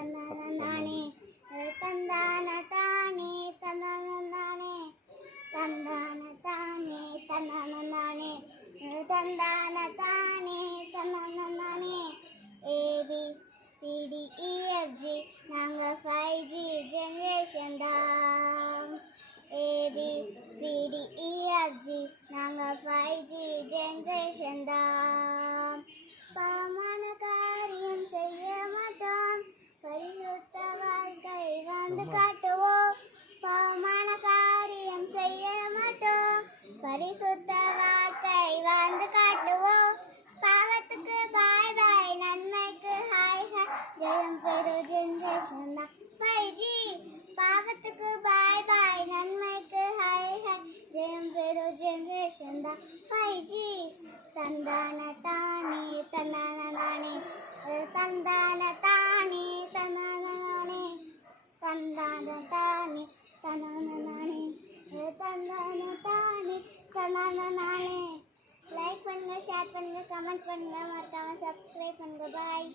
தந்தானே தந்தான தானே தந்தானே தந்தான தானே தந்தானே தந்தான தானே தந்தானே ABCDEFG நாங்க 5G ஜெனரேஷன் தான் ABCDEFG நாங்க 5G ஜெனரேஷன் தான் பாமான காரியம் செய்ய மாட்டோம் பரிசுத்த வாழ்க்கை வாழ்ந்து காட்டுவோம் பாமான காரியம் செய்ய மாட்டோம் பரிசுத்த வாழ்க்கை வாழ்ந்து காட்டுவோம் பாவத்துக்கு பாய் பாய் நன்மைக்கு ஹாய் ஹாய் ஜெயம் பெரு ஜெனரேஷன் தான் 5G பாவத்துக்கு பாய் பாய் நன்மைக்கு ஹாய் ஹாய் ஜெயம் பெரு ஜெனரேஷன் தான் 5G தந்தான தானே தந்தான நானே தந்தான தானே தந்தான நானே தந்தான தானே தந்தான நானே தந்தான தானே தந்தான நானே லைக் பண்ணுங்க ஷேர் பண்ணுங்க கமெண்ட் பண்ணுங்க மறக்காம சப்ஸ்கிரைப் பண்ணுங்க பாய்